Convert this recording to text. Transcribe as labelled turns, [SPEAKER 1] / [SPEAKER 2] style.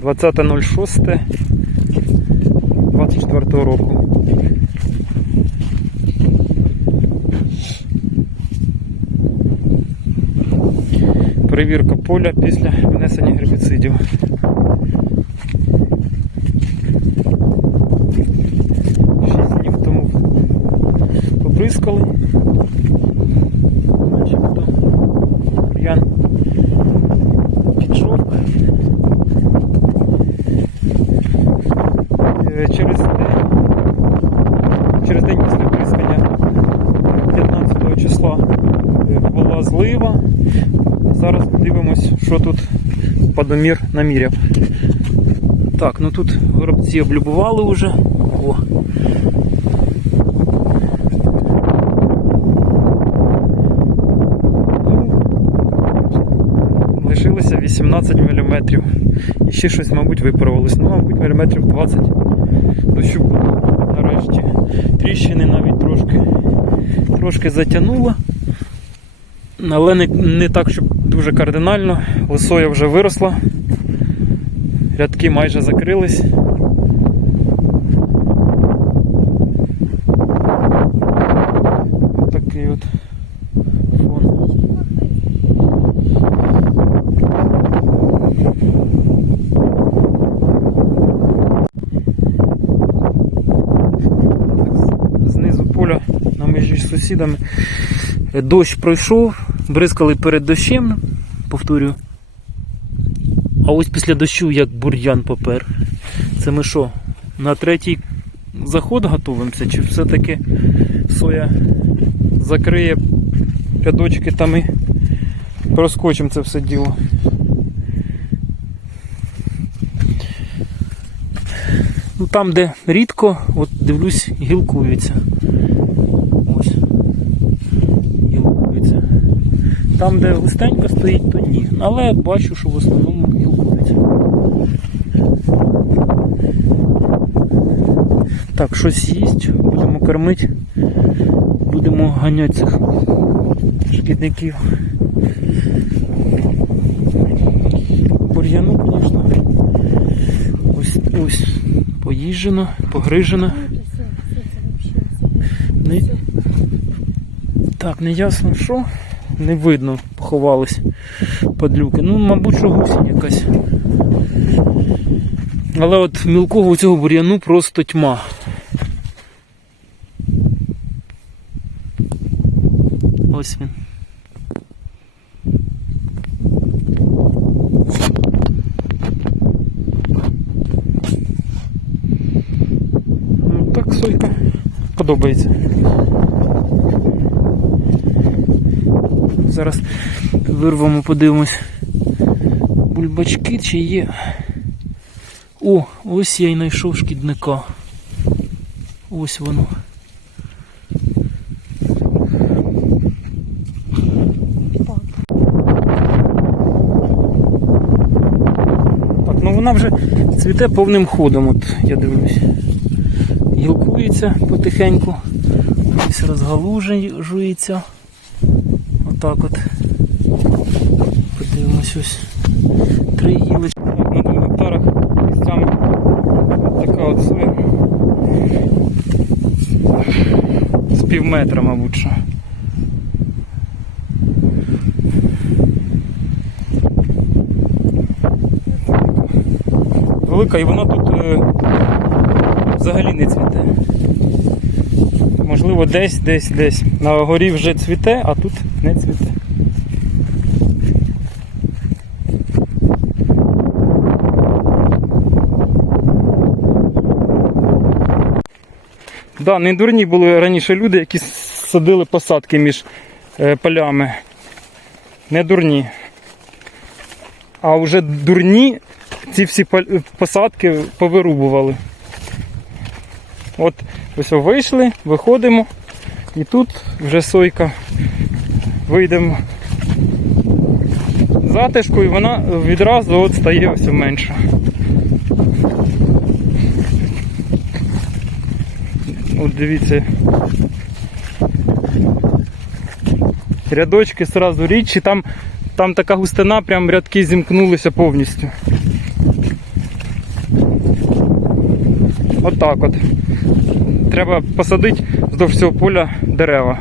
[SPEAKER 1] 20.06 24 року. Перевірка поля після внесення гербіцидів. Шість днів тому побризкали. 15 е, була злива. Зараз дивимось, що тут подомір наміряв. Так, ну тут горобці облюбували вже. О. Ну, Лишилося 18 мм. І ще щось, мабуть, виправилось. Ну, мабуть, міліметрів 20 дощу буде нарешті. Тріщини навіть трошки, трошки затягнуло. Але не, не так, щоб дуже кардинально. Лисоя вже виросла. Рядки майже закрились. Знизу поля на межі з сусідами. Дощ пройшов, бризкали перед дощем, повторюю. А ось після дощу як бур'ян попер. Це ми що? На третій заход готуємося? Чи все-таки соя закриє рядочки там і проскочимо це все діло? Ну там, де рідко, от дивлюсь, гілкується. Ось. Гілкується. Там, де густенько стоїть, то ні. Але бачу, що в основному гілкується. Так, щось їсть, будемо кормити, будемо ганяти цих шкідників. Бур'яну, звісно. Ось ось поїжджено, погрижено. Не... Так, не ясно що. Не видно, поховались падлюки. Ну, мабуть, що гусінь якась. Але от мілкого цього бур'яну просто тьма. Ось він. Так сойка подобається. Зараз вирвемо, подивимось бульбачки чи є. О, ось я й знайшов шкідника. Ось воно. Так, ну вона вже цвіте повним ходом, от я дивлюсь. Гілкується потихеньку. Ось розгалужується. Отак от. Подивимось ось. Три гілочки. На двох гектарах місцями така от соя. З пів метра, мабуть. що. Велика і вона тут е, взагалі не цвіте. Можливо, десь, десь, десь. На горі вже цвіте, а тут не цвіте. Да, не дурні були раніше люди, які садили посадки між е, полями. Не дурні. А вже дурні ці всі посадки повирубували. От ось вийшли, виходимо, і тут вже сойка. Вийдемо затишку і вона відразу от стає ось менша. От дивіться. Рядочки сразу рідчі, там, там така густина, прям рядки зімкнулися повністю. Отак от. Треба посадити вздовж цього поля дерева.